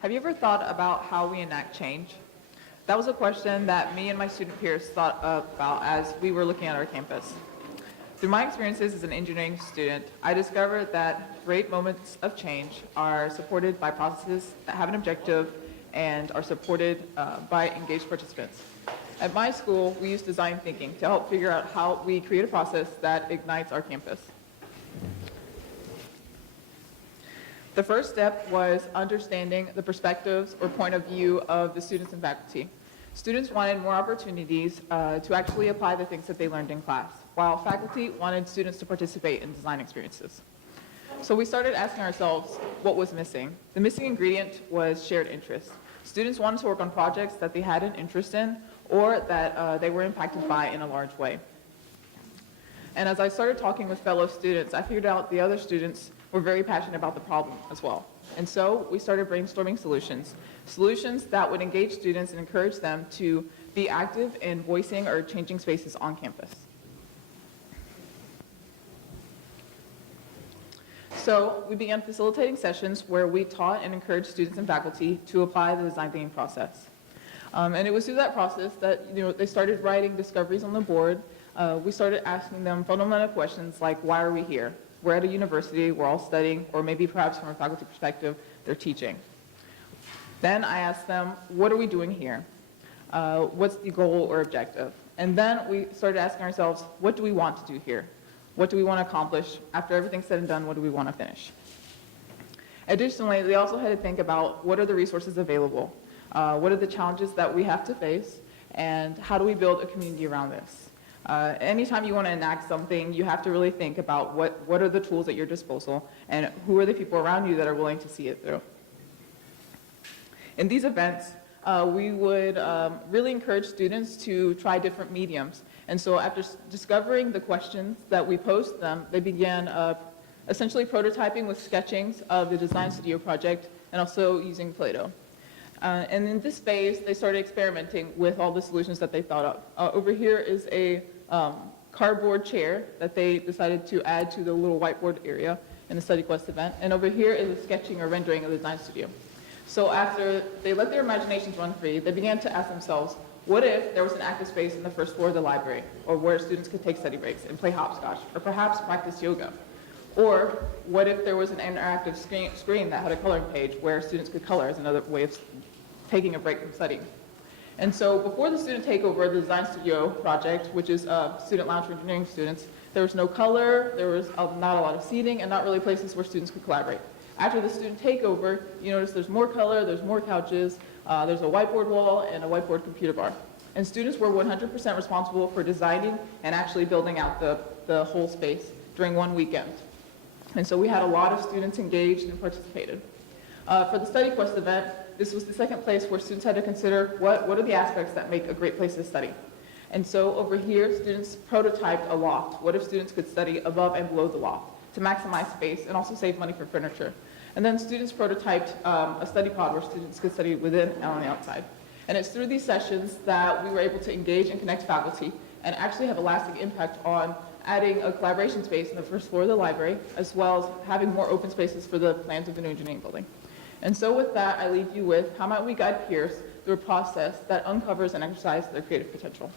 Have you ever thought about how we enact change? That was a question that me and my student peers thought about as we were looking at our campus. Through my experiences as an engineering student, I discovered that great moments of change are supported by processes that have an objective and are supported by engaged participants. At my school, we use design thinking to help figure out how we create a process that ignites our campus. The first step was understanding the perspectives or point of view of the students and faculty. Students wanted more opportunities to actually apply the things that they learned in class, while faculty wanted students to participate in design experiences. So we started asking ourselves what was missing. The missing ingredient was shared interest. Students wanted to work on projects that they had an interest in or that they were impacted by in a large way. And as I started talking with fellow students, I figured out the other students were very passionate about the problem as well. And so we started brainstorming solutions that would engage students and encourage them to be active in voicing or changing spaces on campus. So we began facilitating sessions where we taught and encouraged students and faculty to apply the design thinking process. And it was through that process that they started writing discoveries on the board. We started asking them fundamental questions like, why are we here? We're at a university, we're all studying, or maybe perhaps from a faculty perspective, they're teaching. Then I asked them, what are we doing here? What's the goal or objective? And then we started asking ourselves, what do we want to do here? What do we want to accomplish? After everything's said and done, what do we want to finish? Additionally, they also had to think about what are the resources available? What are the challenges that we have to face? And how do we build a community around this? Anytime you want to enact something, you have to really think about what are the tools at your disposal and who are the people around you that are willing to see it through. In these events, we would really encourage students to try different mediums. And so after discovering the questions that we posed them, they began essentially prototyping with sketchings of the design studio project and also using Play-Doh. And in this phase, they started experimenting with all the solutions that they thought of. Over here is a cardboard chair that they decided to add to the little whiteboard area in the Study Quest event. And over here is a sketching or rendering of the design studio. So after they let their imaginations run free, they began to ask themselves, what if there was an active space in the first floor of the library, or where students could take study breaks and play hopscotch, or perhaps practice yoga? Or what if there was an interactive screen that had a coloring page where students could color as another way of taking a break from studying? And so before the student takeover of the Design Studio project, which is a student lounge for engineering students, there was no color, there was not a lot of seating, and not really places where students could collaborate. After the student takeover, you notice there's more color, there's more couches, there's a whiteboard wall, and a whiteboard computer bar. And students were 100% responsible for designing and actually building out the whole space during one weekend. And so we had a lot of students engaged and participated. For the Study Quest event, this was the second place where students had to consider what are the aspects that make a great place to study. And so over here, students prototyped a loft. What if students could study above and below the loft to maximize space and also save money for furniture? And then students prototyped a study pod where students could study within and on the outside. And it's through these sessions that we were able to engage and connect faculty and actually have a lasting impact on adding a collaboration space in the first floor of the library, as well as having more open spaces for the plans of the new engineering building. And so with that, I leave you with how might we guide peers through a process that uncovers and exercises their creative potential.